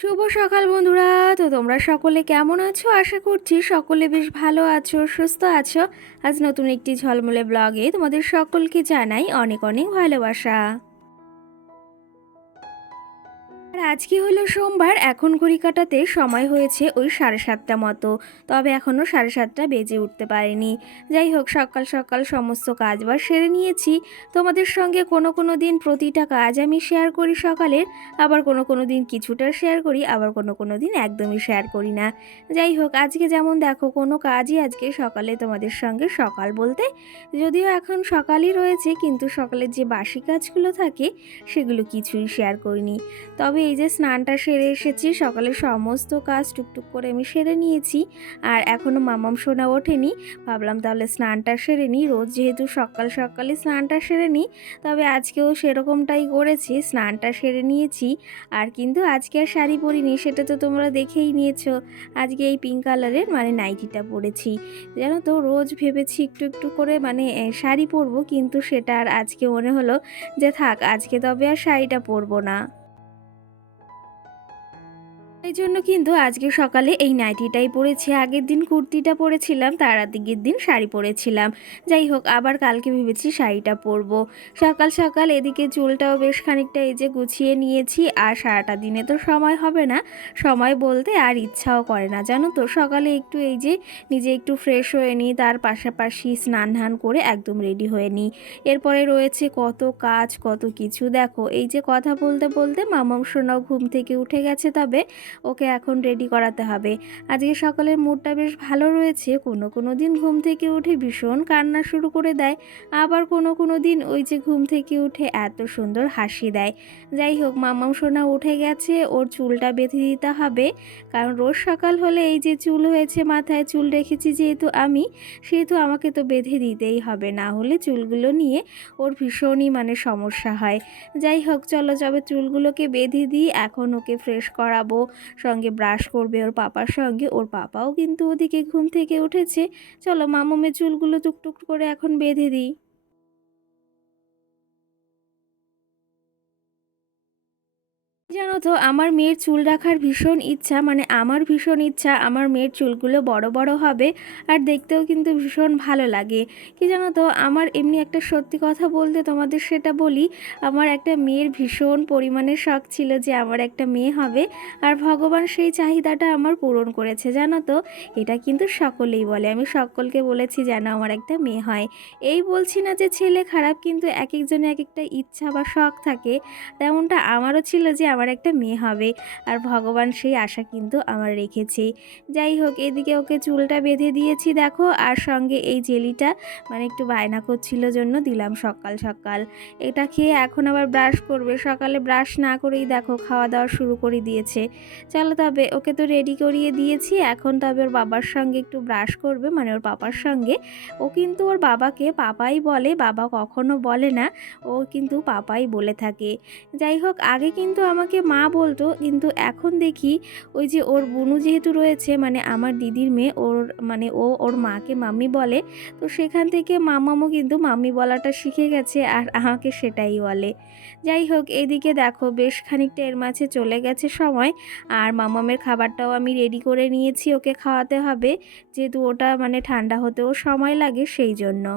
শুভ সকাল বন্ধুরা। তো তোমরা সকলে কেমন আছো? আশা করছি সকলে বেশ ভালো আছো, সুস্থ আছো। আজ নতুন একটি ঝলমলে ব্লগে তোমাদের সকলকে জানাই অনেক অনেক ভালোবাসা। আর আজকে হলো সোমবার, এখন ঘড়ি কাটাতে সময় হয়েছে ওই 7:30টা মতো, তবে এখনও 7:30টা বেজে উঠতে পারেনি। যাই হোক, সকাল সকাল সমস্ত কাজবাজ সেরে নিয়েছি। তোমাদের সঙ্গে কোনো কোনো দিন প্রতিটা কাজ আমি শেয়ার করি সকালের, আবার কোনো কোনো দিন কিছুটা শেয়ার করি, আবার কোনো কোনো দিন একদমই শেয়ার করি না। যাই হোক, আজকে যেমন দেখো কোনো কাজই আজকে সকালে তোমাদের সঙ্গে, সকাল বলতে যদিও এখন সকালই রয়েছে, কিন্তু সকালের যে বাসি কাজগুলো থাকে সেগুলো কিছুই শেয়ার করিনি। তবে এই যে স্নানটা সেরে এসেছি, সকালের সমস্ত কাজ টুকটুক করে আমি সেরে নিয়েছি। আর এখনও মামাম সোনা ওঠেনি, ভাবলাম তাহলে স্নানটা সেরে নিই। রোজ যেহেতু সকাল সকালে স্নানটা সেরে নিই, তবে আজকেও সেরকমটাই করেছি, স্নানটা সেরে নিয়েছি। আর কিন্তু আজকে আর শাড়ি পরিনি, সেটা তো তোমরা দেখেই নিয়েছো। আজকে এই পিঙ্ক কালারের মানে নাইটিটা পরেছি। জানো তো, রোজ ভেবেছি একটু একটু করে মানে শাড়ি পরবো, কিন্তু সেটা আর আজকে মনে হলো যে থাক, আজকে তবে আর শাড়িটা পরবো না। এই জন্য কিন্তু আজকে সকালে এই নাইটিটাই পরেছি। আগের দিন কুর্তিটা পরেছিলাম, তার আগের দিন শাড়ি পরেছিলাম। যাই হোক, আবার কালকে ভেবেছি শাড়িটা পরবো। সকাল সকাল এদিকে চুলটাও বেশ খানিকটা এই যে গুছিয়ে নিয়েছি। আর সারাটা দিনে তো সময় হবে না, সময় বলতে আর ইচ্ছাও করে না, জানো তো। সকালে একটু এই যে নিজে একটু ফ্রেশ হয়ে নিই, তার পাশাপাশি স্নান ধান করে একদম রেডি হয়ে নিই। এরপরে রয়েছে কত কাজ, কত কিছু। দেখো, এই যে কথা বলতে বলতে মামাম সোনাও ঘুম থেকে উঠে গেছে, তবে ওকে এখন রেডি করাতে হবে। আজকে সকালের মুডটা বেশ ভালো রয়েছে। কোনো কোনো দিন ঘুম থেকে উঠে ভীষণ কান্না শুরু করে দেয়, আবার কোনো কোনো দিন ওই যে ঘুম থেকে উঠে এত সুন্দর হাসি দেয়। যাই হোক, মামাম সোনা উঠে গেছে, ওর চুলটা বেঁধে দিতে হবে। কারণ রোজ সকাল হলে এই যে চুল হয়েছে, মাথায় চুল রেখেছি যেহেতু আমি, সেহেতু আমাকে তো বেঁধে দিতেই হবে, না হলে চুলগুলো নিয়ে ওর ভীষণই মানে সমস্যা হয়। যাই হোক, চলো যাবে চুলগুলোকে বেঁধে দিই, এখন ওকে ফ্রেশ করাবো, সঙ্গে ব্রাশ করবে ওর পাপার সঙ্গে। ওর পাপাও কিন্তু ওদিকে ঘুম থেকে উঠেছে। চলো মামুমের চুলগুলো টুকটুক করে এখন বেঁধে দিই। জানো তো, আমার মেয়ের চুল রাখার ভীষণ ইচ্ছা, মানে আমার ভীষণ ইচ্ছা আমার মেয়ের চুলগুলো বড় বড় হবে, আর দেখতেও কিন্তু ভীষণ ভালো লাগে। কি জানো তো, আমার এমনি একটা সত্যি কথা বলতে তোমাদের সেটা বলি, আমার একটা মেয়ের ভীষণ পরিমাণে শখ ছিল যে আমার একটা মেয়ে হবে। আর ভগবান সেই চাহিদাটা আমার পূরণ করেছে, জানো তো। এটা কিন্তু সকলেই বলে, আমি সকলকে বলেছি যেন আমার একটা মেয়ে হয়। এই বলছি না যে ছেলে খারাপ, কিন্তু এক একজনের এক একটা ইচ্ছা বা শখ থাকে, তেমনটা আমারও ছিল যে আমার একটা মেয়ে হবে। আর ভগবান সেই আশা কিন্তু আমার রেখেছে। যাই হোক, এদিকে ওকে চুলটা বেঁধে দিয়েছি দেখো, আর সঙ্গে এই জেলিটা মানে একটু বায়না করছিল জন্য দিলাম সকাল সকাল। এটা খেয়ে এখন আবার ব্রাশ করবে, সকালে ব্রাশ না করেই দেখো খাওয়া দাওয়া শুরু করে দিয়েছে। চলো তবে, ওকে তো রেডি করিয়ে দিয়েছি, এখন তবে ওর বাবার সঙ্গে একটু ব্রাশ করবে, মানে ওর পাপার সঙ্গে। ও কিন্তু ওর বাবাকে পাপাই বলে, বাবা কখনো বলে না, ও কিন্তু পাপাই বলে থাকে। যাই হোক, আগে কিন্তু আমাকে আমাকে মা বলতো, কিন্তু এখন দেখি ওই যে ওর বুনু যেহেতু রয়েছে, মানে আমার দিদির মেয়ে, ওর মানে ও ওর মাকে মাম্মি বলে। তো সেখান থেকে মামামও কিন্তু মাম্মি বলাটা শিখে গেছে আর আমাকে সেটাই বলে। যাই হোক, এদিকে দেখো বেশ খানিকটা এর মাঝে চলে গেছে সময়, আর মামামের খাবারটাও আমি রেডি করে নিয়েছি, ওকে খাওয়াতে হবে, যেহেতু ওটা মানে ঠান্ডা হতেও সময় লাগে সেই জন্য।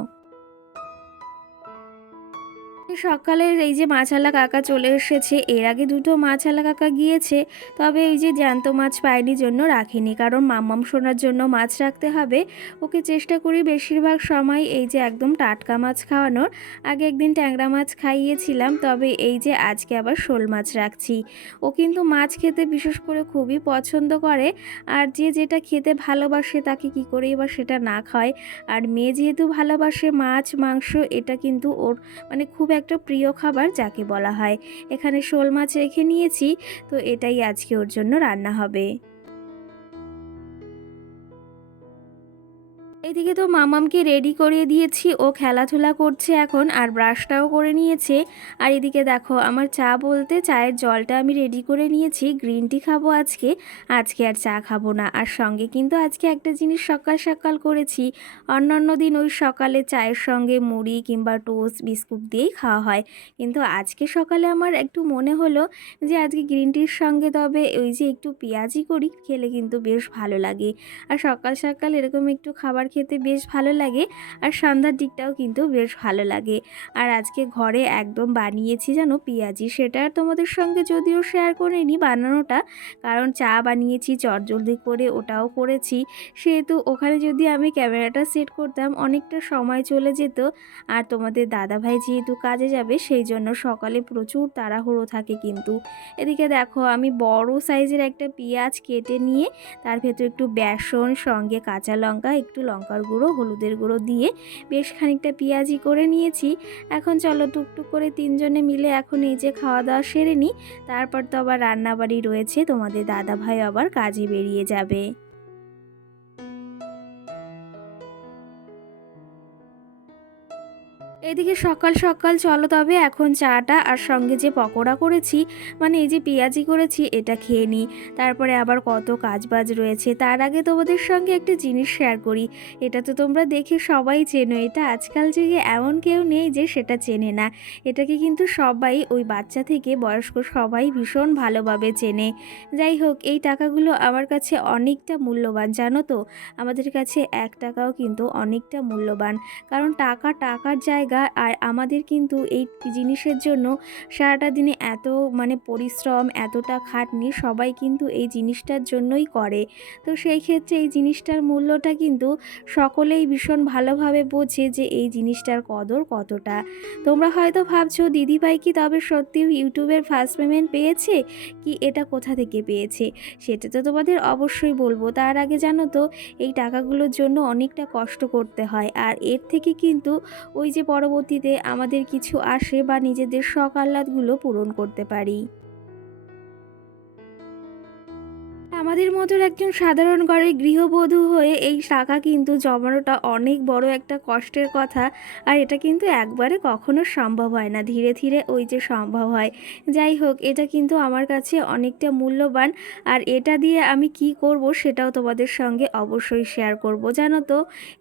সকালের এই যে মাছওয়ালা কাকা চলে এসেছে, এর আগে দুটো মাছওয়ালা কাকা গিয়েছে, তবে এই যে জ্যান্ত মাছ পায়নি জন্য রাখিনি, কারণ মাম্মাম সোনার জন্য মাছ রাখতে হবে। ওকে চেষ্টা করি বেশিরভাগ সময় এই যে একদম টাটকা মাছ খাওয়ানোর। আগে একদিন ট্যাংরা মাছ খাইয়েছিলাম, তবে এই যে আজকে আবার শোল মাছ রাখছি। ও কিন্তু মাছ খেতে বিশেষ করে খুবই পছন্দ করে, আর যে যেটা খেতে ভালোবাসে তাকে কি করেই বা সেটা না খায়। আর মেয়ে যেহেতু ভালোবাসে মাছ মাংস, এটা কিন্তু ওর মানে খুব একটা প্রিয় খাবার যাকে বলা হয়। এখানে শোল মাছ রেখে নিয়েছি, তো এটাই আজকে ওর জন্য রান্না হবে। এদিকে তো মামামকে রেডি করিয়ে দিয়েছি, ও খেলাধুলা করছে এখন, আর ব্রাশটাও করে নিয়েছে। আর এদিকে দেখো আমার চা বলতে চায়ের জলটা আমি রেডি করে নিয়েছি, গ্রিন টি খাবো আজকে। আজকে আর চা খাবো না। আর সঙ্গে কিন্তু আজকে একটা জিনিস সকাল সকাল করেছি। অন্যান্য দিন ওই সকালে চায়ের সঙ্গে মুড়ি কিংবা টোস্ট বিস্কুট দিয়েই খাওয়া হয়, কিন্তু আজকে সকালে আমার একটু মনে হলো যে আজকে গ্রিন টির সঙ্গে তবে ওই যে একটু পেঁয়াজি করি, খেলে কিন্তু বেশ ভালো লাগে। আর সকাল সকাল এরকম একটু খাবার খেতে বেশ ভালো লাগে, আর সন্ধ্যার দিকটাও কিন্তু বেশ ভালো লাগে। আর আজকে ঘরে একদম বানিয়েছি জানো পেঁয়াজি, সেটা আর তোমাদের সঙ্গে যদিও শেয়ার করিনি বানানোটা, কারণ চা বানিয়েছি চটজলদি করে, ওটাও করেছি। সেহেতু ওখানে যদি আমি ক্যামেরাটা সেট করতাম অনেকটা সময় চলে যেত, আর তোমাদের দাদাভাই যেহেতু কাজে যাবে সেই জন্য সকালে প্রচুর তাড়াহুড়ো থাকে কিন্তু। এদিকে দেখো আমি বড় সাইজের একটা পেঁয়াজ কেটে নিয়ে তার ভেতর একটু বেসন, সঙ্গে কাঁচা লঙ্কা, একটু লঙ্কার গুঁড়ো, হলুদের গুঁড়ো দিয়ে বেশ খানিকটা পেঁয়াজি করে নিয়েছি। এখন চলো টুকটুক করে তিনজনে মিলে এখন এই যে খাওয়া দাওয়া সেরে নিই, তারপর তো আবার রান্নাবাড়ি রয়েছে, তোমাদের দাদাভাই আবার কাজে বেরিয়ে যাবে। এদিকে সকাল সকাল চলো তবে এখন চাটা আর সঙ্গে যে পকোড়া করেছি, মানে এই যে পেঁয়াজি করেছি, এটা খেয়ে নিই। তারপরে আবার কত কাজবাজ রয়েছে, তার আগে তোমাদের সঙ্গে একটা জিনিস শেয়ার করি। এটা তো তোমরা দেখে সবাই চেনো, এটা আজকাল যুগে এমন কেউ নেই যে সেটা চেনে না। এটাকে কিন্তু সবাই, ওই বাচ্চা থেকে বয়স্ক সবাই ভীষণ ভালোভাবে চেনে। যাই হোক, এই টাকাগুলো আমার কাছে অনেকটা মূল্যবান জানো তো। আমাদের কাছে 1 টাকাও কিন্তু অনেকটা মূল্যবান, কারণ টাকা টাকার জায়গা। আর আমাদের কিন্তু এই জিনিসের জন্য সারাটা দিনে এত মানে পরিশ্রম, এতটা খাটনি সবাই কিন্তু এই জিনিসটার জন্যই করে। তো সেই ক্ষেত্রে এই জিনিসটার মূল্যটা কিন্তু সকলেই ভীষণ ভালোভাবে বোঝে যে এই জিনিসটার কদর কতটা। তোমরা হয়তো ভাবছো দিদিভাই কি তবে সত্যি ইউটিউবের ফার্স্ট পেমেন্ট পেয়েছে, কি এটা কোথা থেকে পেয়েছে? সেটা তো তোমাদের অবশ্যই বলবো। তার আগে জানো তো এই টাকাগুলোর জন্য অনেকটা কষ্ট করতে হয়, আর এর থেকে কিন্তু ওই যে পরবর্তীতে আমাদের কিছু আসে বা নিজেদের শখ আহ্লাদগুলো পূরণ করতে পারি। আমাদের মতন একজন সাধারণ ঘরের গৃহবধূ হয়ে এই টাকা কিন্তু জমানোটা অনেক বড় একটা কষ্টের কথা, আর এটা কিন্তু একবারে কখনো সম্ভব হয় না, ধীরে ধীরে ওই যে সম্ভব হয়। যাই হোক, এটা কিন্তু আমার কাছে অনেকটা মূল্যবান, আর এটা দিয়ে আমি কি করব সেটাও তোমাদের সঙ্গে অবশ্যই শেয়ার করব। জানো তো,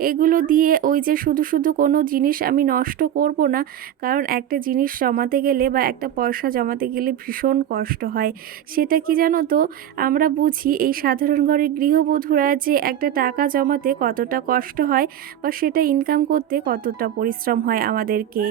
এগুলো দিয়ে ওই যে শুধু শুধু কোনো জিনিস আমি নষ্ট করব না, কারণ একটা জিনিস জমাতে গেলে বা একটা পয়সা জমাতে গেলে ভীষণ কষ্ট হয়। সেটা কি জানো তো, আমরা বুঝি এই সাধারণ ঘরের গৃহবধূরা যে একটা টাকা জমাতে কতটা কষ্ট হয়, বা সেটা ইনকাম করতে কতটা পরিশ্রম হয় আমাদেরকে।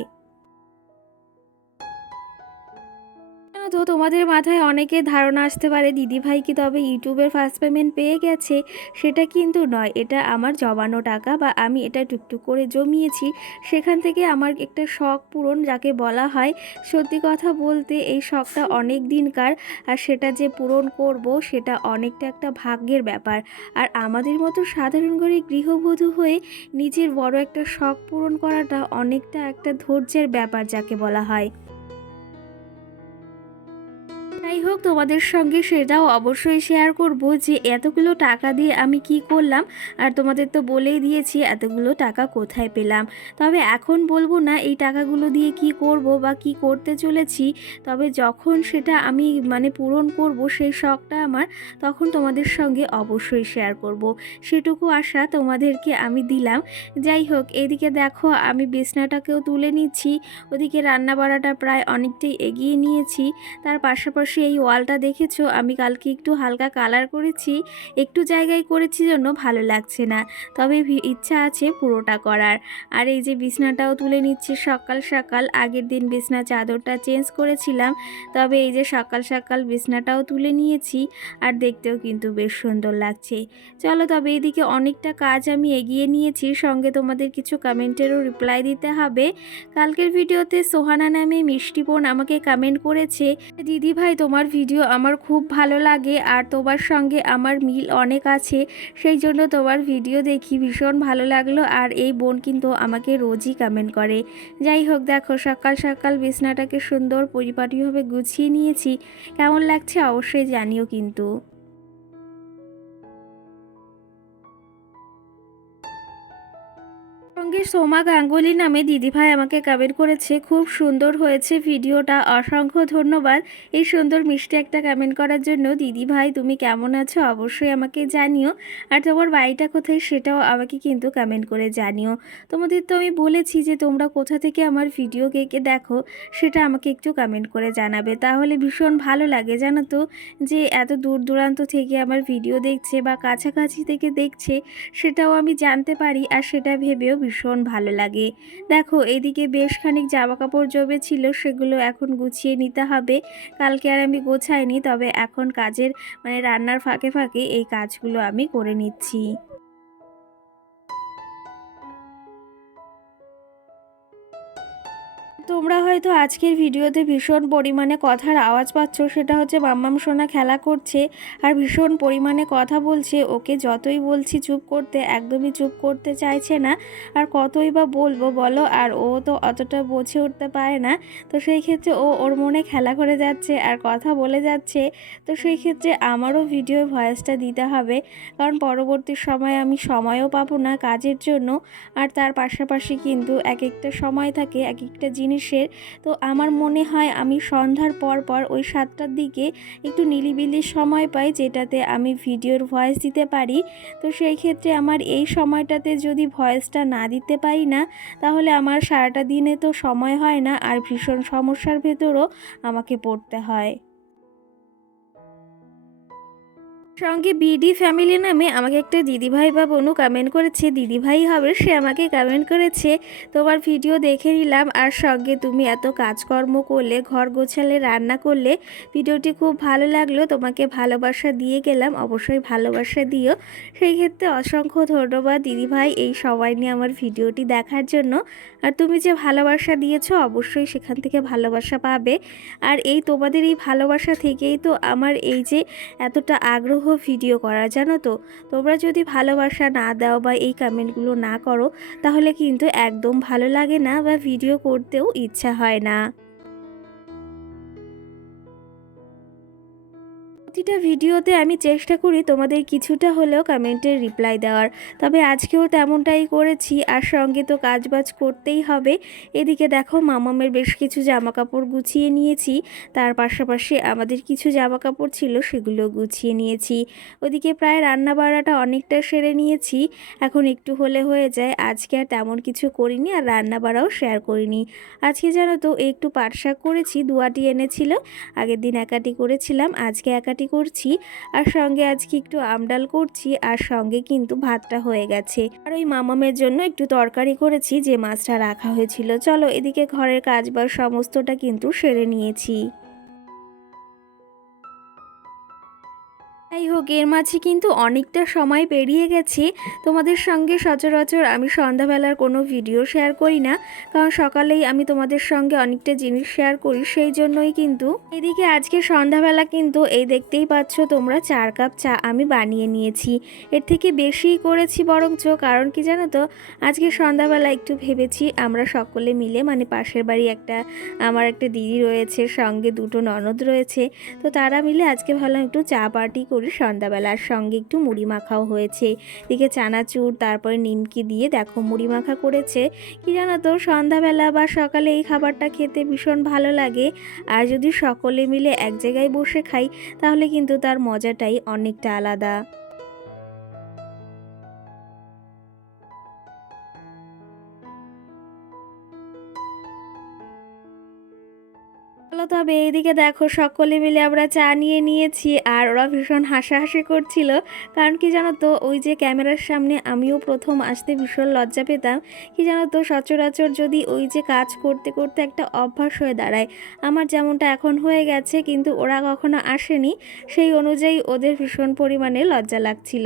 জানো তো, তোমাদের মাথায় অনেকের ধারণা আসতে পারে দিদিভাই কি তবে ইউটিউবের ফার্স্ট পেমেন্ট পেয়ে গেছে। সেটা কিন্তু নয়, এটা আমার জমানো টাকা, বা আমি এটা টুকটুক করে জমিয়েছি, সেখান থেকে আমার একটা শখ পূরণ যাকে বলা হয়। সত্যি কথা বলতে এই শখটা অনেক দিনকার, আর সেটা যে পূরণ করব সেটা অনেকটা একটা ভাগ্যের ব্যাপার। আর আমাদের মতো সাধারণ ঘরে গৃহবধূ হয়ে নিজের বড় একটা শখ পূরণ করাটা অনেকটা একটা ধৈর্যের ব্যাপার যাকে বলা হয়। যাই হোক, তোমাদের সঙ্গে সেটাও অবশ্যই শেয়ার করব যে এতগুলো টাকা দিয়ে আমি কি করলাম। আর তোমাদের তো বলেই দিয়েছি এতগুলো টাকা কোথায় পেলাম। তবে এখন বলবো না এই টাকাগুলো দিয়ে কি করব বা কি করতে চলেছি। তবে যখন সেটা আমি পূরণ করব সেই শখটা আমার, তখন তোমাদের সঙ্গে অবশ্যই শেয়ার করব। সেটুকু আশা তোমাদেরকে আমি দিলাম। যাই হোক, এদিকে দেখো আমি বিছনাটাকেও তুলে নিচ্ছি, ওদিকে রান্না বাড়াটা প্রায় অনেকটাই এগিয়ে নিয়েছি। তার পাশাপাশি এই ওয়ালটা দেখেছো আমি কালকে একটু হালকা কালার করেছি, একটু জায়গায় করেছি জন্য ভালো লাগছে না, তবে ইচ্ছা আছে পুরোটা করার। আর এই যে বিছনাটাও তুলে নিচ্ছি সকাল সকাল, আগের দিন বিছনা চাদরটা চেঞ্জ করেছিলাম, তবে এই যে সকাল সকাল বিছনাটাও তুলে নিয়েছি আর দেখতেও কিন্তু বেশ সুন্দর লাগছে। চলো, তবে এইদিকে অনেকটা কাজ আমি এগিয়ে নিয়েছি, সঙ্গে তোমাদের কিছু কমেন্টেরও রিপ্লাই দিতে হবে। কালকের ভিডিওতে সোহানা নামে মিষ্টি বোন আমাকে কমেন্ট করেছে, দিদি ভাই তোমার ভিডিও আমার খুব ভালো লাগে আর তোমার সঙ্গে আমার মিল অনেক আছে, সেই জন্য তোমার ভিডিও দেখি ভীষণ ভালো লাগলো। আর এই বোন কিন্তু আমাকে রোজই কমেন্ট করে। যাই হোক, দেখো সকাল সকাল বিছনাটাকে সুন্দর পরিপাটিভাবে গুছিয়ে নিয়েছি, কেমন লাগছে অবশ্যই জানিও কিন্তু। সঙ্গে সোমা গাঙ্গুলি নামে দিদিভাই আমাকে কমেন্ট করেছে, খুব সুন্দর হয়েছে ভিডিওটা, অসংখ্য ধন্যবাদ এই সুন্দর মিষ্টি একটা কমেন্ট করার জন্য। দিদিভাই তুমি কেমন আছো অবশ্যই আমাকে জানিও, আর তোমার বাড়িটা কোথায় সেটাও আমাকে কিন্তু কমেন্ট করে জানিও। তোমাদের তো আমি বলেছি যে তোমরা কোথা থেকে আমার ভিডিও কে কে দেখো সেটা আমাকে একটু কমেন্ট করে জানাবে, তাহলে ভীষণ ভালো লাগে জানো তো, যে এত দূর দূরান্ত থেকে আমার ভিডিও দেখছে বা কাছাকাছি থেকে দেখছে সেটাও আমি জানতে পারি, আর সেটা ভেবেও ভীষণ ভালো লাগে। দেখো এইদিকে বেশ খানিক জামা কাপড় জমে ছিল, সেগুলো এখন গুছিয়ে নিতে হবে। কালকে আর আমি গোছাইনি, তবে এখন কাজের রান্নার ফাঁকে ফাঁকে এই কাজগুলো আমি করে নিচ্ছি। তোমরা হয়তো আজকের ভিডিওতে ভীষণ পরিমাণে কথার আওয়াজ পাচ্ছ, সেটা হচ্ছে মাম্মাম সোনা খেলা করছে আর ভীষণ পরিমাণে কথা বলছে। ওকে যতই বলছি চুপ করতে, একদমই চুপ করতে চাইছে না। আর কতই বা বলবো বলো, আর ও তো অতটা বুঝে উঠতে পারে না। তো সেই ক্ষেত্রে ও ওর মনে খেলা করে যাচ্ছে আর কথা বলে যাচ্ছে। তো সেই ক্ষেত্রে আমারও ভিডিও ভয়েসটা দিতে হবে, কারণ পরবর্তী সময়ে আমি সময়ও পাবো না কাজের জন্য। আর তার পাশাপাশি কিন্তু এক একটা সময় থাকে এক একটা জিনিসের। তো আমার মনে হয় আমি সন্ধ্যার পর পর ওই 7টার দিকে একটু নিরিবিলি সময় পাই, যেটাতে আমি ভিডিওর ভয়েস দিতে পারি। তো সেই ক্ষেত্রে আমার এই সময়টাতে যদি ভয়েসটা না দিতে পারি না, তাহলে আমার সারাটা দিনে তো সময় হয় না, আর ভীষণ সমস্যার ভেতরও আমাকে পড়তে হয়। সঙ্গে বিডি ফ্যামিলি নামে আমাকে একটা দিদিভাই বা বোনও কমেন্ট করেছে, দিদিভাই হবে সে আমাকে কমেন্ট করেছে, তোমার ভিডিও দেখে নিলাম আর সঙ্গে তুমি এত কাজকর্ম করলে, ঘর গোছালে, রান্না করলে, ভিডিওটি খুব ভালো লাগলো, তোমাকে ভালোবাসা দিয়ে গেলাম, অবশ্যই ভালোবাসা দিও। সেই ক্ষেত্রে অসংখ্য ধন্যবাদ দিদিভাই এই সবাই নিয়ে আমার ভিডিওটি দেখার জন্য। আর তুমি যে ভালোবাসা দিয়েছো অবশ্যই সেখান থেকে ভালোবাসা পাবে। আর এই তোমাদের এই ভালোবাসা থেকেই তো আমার এই যে এতটা আগ্রহ ভিডিও করা, জানো তো। তোমরা যদি ভালোবাসা না দাও বা এই কমেন্টগুলো না করো, তাহলে কিন্তু একদম ভালো লাগে না বা ভিডিও করতেও ইচ্ছা হয় না। প্রতিটা ভিডিওতে আমি চেষ্টা করি তোমাদের কিছুটা হলেও কমেন্টের রিপ্লাই দেওয়ার, তবে আজকেও তেমনটাই করেছি। আর সঙ্গে তো কাজবাজ করতেই হবে। এদিকে দেখো মামামের বেশ কিছু জামা কাপড় গুছিয়ে নিয়েছি, তার পাশাপাশি আমাদের কিছু জামা কাপড় ছিল সেগুলো গুছিয়ে নিয়েছি। ওদিকে প্রায় রান্না বাড়াটা অনেকটা সেরে নিয়েছি, এখন একটু হলে হয়ে যায়। আজকে আর তেমন কিছু করিনি আর রান্না বাড়াও শেয়ার করিনি। আজকে জানো তো একটু পাট শাক করেছি, দুয়াটি এনেছিল, আগের দিন একাটি করেছিলাম, আজকে একাটি করছি। আর সঙ্গে আজকে একটু আমডাল করছি, আর সঙ্গে কিন্তু ভাতটা হয়ে গেছে। আর ওই মামামের জন্য একটু তরকারি করেছি, যে মাছটা রাখা হয়েছিল। চলো, এদিকে ঘরের কাজ বা সমস্তটা কিন্তু সেরে নিয়েছি। যাই হোক, এর মাঝে কিন্তু অনেকটা সময় পেরিয়ে গেছে। তোমাদের সঙ্গে সচরাচর আমি সন্ধ্যাবেলার কোনো ভিডিও শেয়ার করি না, কারণ সকালেই আমি তোমাদের সঙ্গে অনেকটা জিনিস শেয়ার করি, সেই জন্যই কিন্তু এদিকে আজকে সন্ধ্যাবেলা কিন্তু এই দেখতেই পাচ্ছ তোমরা 4 কাপ চা আমি বানিয়ে নিয়েছি। এর থেকে বেশিই করেছি বরঞ্চ, কারণ কি জানো তো, আজকে সন্ধ্যাবেলা একটু ভেবেছি আমরা সকলে মিলে, মানে পাশের বাড়ি আমার একটা দিদি রয়েছে, সঙ্গে দুটো ননদ রয়েছে, তো তারা মিলে আজকে ভাবলাম একটু চা পার্টি করি সন্ধ্যাবেলার, সঙ্গে একটু মুড়ি মাখাও হয়েছে। এদিকে চানাচুর তারপরে নিমকি দিয়ে দেখো মুড়ি মাখা করেছে। কি জানো তো, সন্ধ্যাবেলা বা সকালে এই খাবারটা খেতে ভীষণ ভালো লাগে। আর যদি সকলে মিলে এক জায়গায় বসে খাই তাহলে কিন্তু তার মজাটাই অনেকটা আলাদা। চলো তবে এইদিকে দেখো সকলে মিলে আমরা চা নিয়ে নিয়েছি, আর ওরা ভীষণ হাসাহাসি করছিল। কারণ কি জানো তো, ওই যে ক্যামেরার সামনে আমিও প্রথম আসতে ভীষণ লজ্জা পেতাম। কি জানো তো, সচরাচর যদি ওই যে কাজ করতে করতে একটা অভ্যাস হয়ে দাঁড়ায়, আমার যেমনটা এখন হয়ে গেছে, কিন্তু ওরা কখনো আসেনি, সেই অনুযায়ী ওদের ভীষণ পরিমাণে লজ্জা লাগছিল।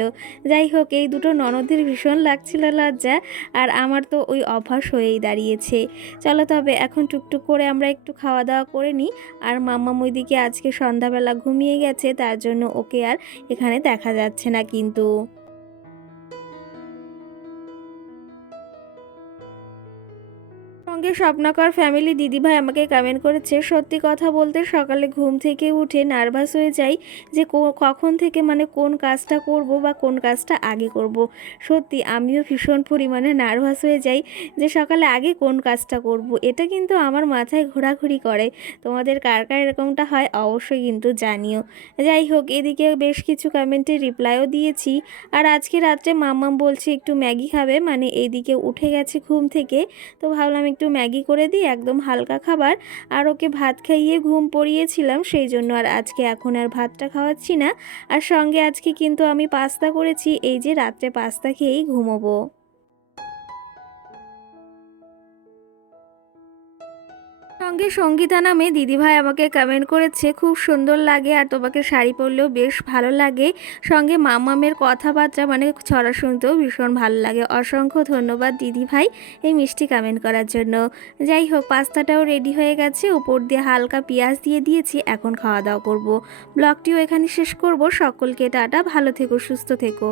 যাই হোক, এই দুটো ননদের ভীষণ লাগছিল লজ্জা, আর আমার তো ওই অভ্যাস হয়েই দাঁড়িয়েছে। চলো তবে এখন টুকটুক করে আমরা একটু খাওয়া দাওয়া করে নিই। আর মাম্মাম ওইদিকে আজকে সন্ধ্যাবেলা ঘুমিয়ে গেছে, তার জন্য ওকে আর এখানে দেখা যাচ্ছে না কিন্তু। সঙ্গে স্বপ্নাকর ফ্যামিলি দিদিভাই আমাকে কমেন্ট করেছে, সত্যি কথা বলতে সকালে ঘুম থেকে উঠে নার্ভাস হয়ে যাই যে কখন থেকে মানে কোন কাজটা করব বা কোন কাজটা আগে করব। সত্যি আমিও ভীষণ পরিমাণে নার্ভাস হয়ে যাই যে সকালে আগে কোন কাজটা করব। এটা কিন্তু আমার মাথায় ঘোরাঘুরি করে। তোমাদের কার কার এরকমটা হয় অবশ্যই কিন্তু জানিও। যাই হোক, এদিকে বেশ কিছু কমেন্টে রিপ্লাইও দিয়েছি। আর আজকে রাত্রে মাম্মাম বলছে একটু ম্যাগি খাবে, মানে এইদিকে উঠে গেছে ঘুম থেকে, তো ভাবলাম একটু ম্যাগি করে দিই, একদম হালকা খাবার। আর ওকে ভাত খাইয়ে ঘুম পড়িয়েছিলাম, সেই জন্য আর আজকে এখন আর ভাতটা খাওয়াচ্ছি না। আর সঙ্গে আজকে কিন্তু আমি পাস্তা করেছি, এই যে রাত্রে পাস্তা খেয়েই ঘুমোবো। সঙ্গে সঙ্গীতা নামে দিদিভাই আমাকে কমেন্ট করেছে, খুব সুন্দর লাগে আর তোমাকে শাড়ি পরলেও বেশ ভালো লাগে। সঙ্গে মামামের কথাবার্তা মানে ছড়া শুনতেও ভীষণ ভালো লাগে। অসংখ্য ধন্যবাদ দিদিভাই এই মিষ্টি কমেন্ট করার জন্য। যাই হোক, পাস্তাটাও রেডি হয়ে গেছে, উপর দিয়ে হালকা পেঁয়াজ দিয়ে দিয়েছি, এখন খাওয়া দাওয়া করব। ব্লগটিও এখানে শেষ করব। সকলকে টাটা, ভালো থেকো, সুস্থ থেকো।